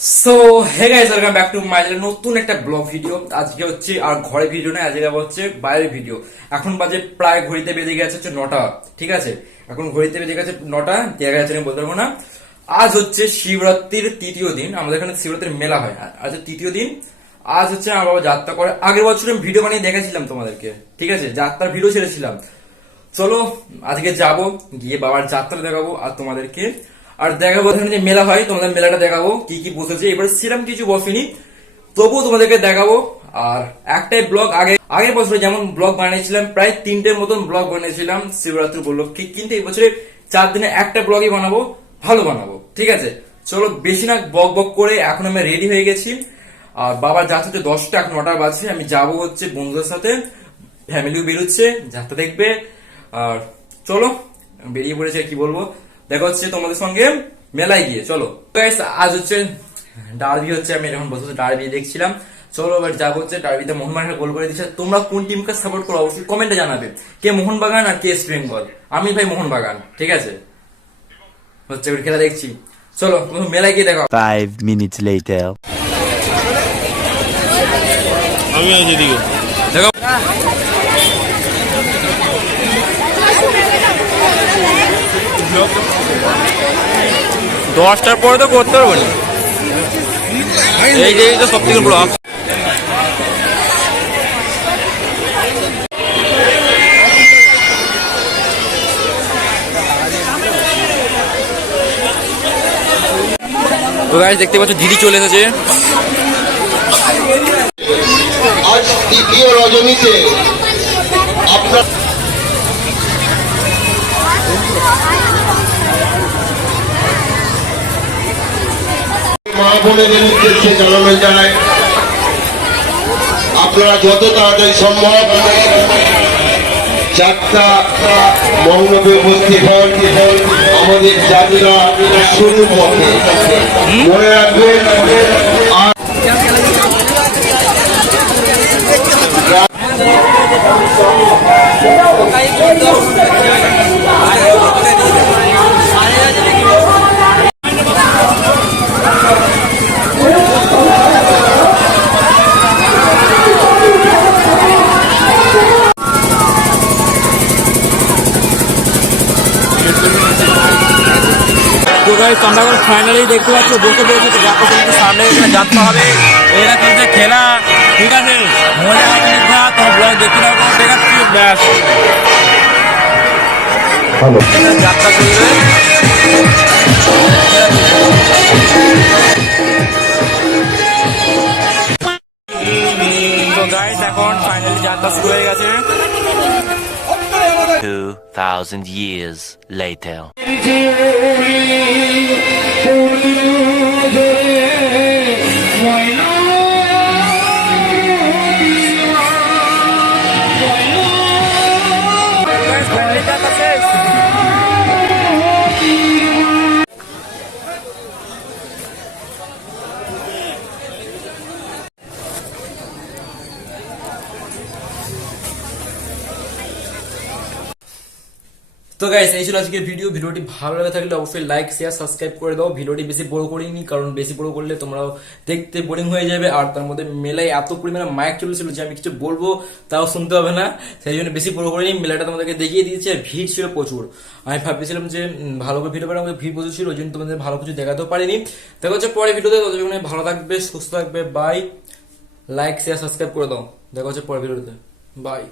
So hey guys, welcome back to my নতুন একটা blog video. আজকে হচ্ছে আর ঘরে ভিডিও না, আজকে হচ্ছে বাইরের ভিডিও। এখন বাজে প্রায় ঘড়িতে বেজে গেছে হচ্ছে 9টা, ঠিক আছে? এখন ঘড়িতে বেজে গেছে 9টা, দেখা গেছে আমি বলতে পারবো না। আজ হচ্ছে শিবরাত্রির তৃতীয় দিন। আমাদের এখানে শিবরাত্রির মেলা হয়, আজ তৃতীয় দিন। আজ হচ্ছে আমার বাবা যাত্রা করে। আগের বছর আমি ভিডিও বানিয়ে দেখেছিলাম তোমাদেরকে, ঠিক আছে? যাত্রার ভিডিও ছেড়েছিলাম। চলো আজকে যাব, গিয়ে বাবার যাত্রা দেখাবো আর তোমাদেরকে। আর দেখাবো এখানে যে মেলা হয়, তোমাদের মেলাটা দেখাবো কি কি বসেছে। এবারে সেরকম কিছু বসেনি, তবুও তোমাদেরকে দেখাবো। আর একটাই ব্লগ আগের বছরে যেমন ব্লগ বানিয়েছিলাম, প্রায় 3টের মতন ব্লগ বানিয়েছিলাম শিবরাত্রি উপলক্ষে, কিন্তু এই বছরে 4 দিনে একটা ব্লগই বানাবো, ভালো বানাবো, ঠিক আছে? চলো বেশি না বক বক করে, এখন আমি রেডি হয়ে গেছি। আর বাবার যাত্রা হচ্ছে 10টা, এখন 9টা বাজছে। আমি যাবো হচ্ছে বন্ধুদের সাথে, ফ্যামিলিও বেরোচ্ছে যাত্রা দেখবে। আর চলো বেরিয়ে পড়েছে, কি বলবো, দেখা হচ্ছে তোমাদের সঙ্গে মেলায় গিয়ে। চলো গাইস, আজ হচ্ছে ডার্বি হচ্ছে, আমি এখন বসে ডার্বি দেখছিলাম। চলো এবার যাবো হচ্ছে ডার্বিতে। মোহনবাগান গোল করে দিচ্ছে। তোমরা কোন টিমকে সাপোর্ট করো অবশ্যই কমেন্টে জানাবে, কে মোহনবাগান আর কে ইস্ট বেঙ্গল। আমি ভাই মোহনবাগান, ঠিক আছে? হচ্ছে এবার খেলা দেখছি। চলো মেলায় গিয়ে দেখা। 5 minutes later. আমি আছি এদিকে। দেখো 10টার পরে তো করতে পারবো না। এই যে সব থেকে বড় তো গাইস, দেখতে পাচ্ছ দিদি চলে এসেছে। আজ তৃতীয় রজনীতে আপনার মা বোনেদের উদ্দেশ্যে জানানো যায়, আপনারা যত তাড়াতাড়ি সম্ভব যাত্রা মণ্ডপে উপস্থিত হন। আমাদের যাত্রা শুরু হবে, মনে রাখবেন। আর আমরা এখন ফাইনালি দেখতে পাচ্ছ বসে পড়েছে। তো যাত্রা কিন্তু সামনে এখানে যাত্রা হবে, এরা চলছে খেলা, ঠিক আছে? মনে আছে না, তোমার ব্লগ দেখতে থাকো, দেখাচ্ছি ব্যাস। যাত্রা চলবে। তো গাইস, এখন ফাইনালি যাত্রা শুরু হয়ে গেছে। 2000 years later. তো গাইস, এই ছিল আজকের ভিডিওটি ভালো লাগে থাকলে অবশ্যই লাইক শেয়ার সাবস্ক্রাইব করে দাও। ভিডিওটি বেশি বড় করিনি, কারণ বেশি বড় করলে তোমরাও দেখতে বোরিং হয়ে যাবে। আর তার মধ্যে মেলায় এত পরিমাণে মাইক চলেছিল যে আমি কিছু বলবো তাও শুনতে হবে না, সেই জন্য বেশি বড় করিনি। মেলাটা তোমাদেরকে দেখিয়ে দিয়েছি, আর ভিড় ছিল প্রচুর। আমি ভাবছিলাম যে ভালো করে ভিডিও বানাবো, ভিড় প্রচুর ছিল, ওই জন্য তোমাদের ভালো কিছু দেখাতেও পারিনি। দেখা হচ্ছে পরে ভিডিওতে। ততক্ষণে ভালো থাকবে, সুস্থ থাকবে, বাই। লাইক শেয়ার সাবস্ক্রাইব করে দাও। দেখা হচ্ছে পরে ভিডিওতে, বাই।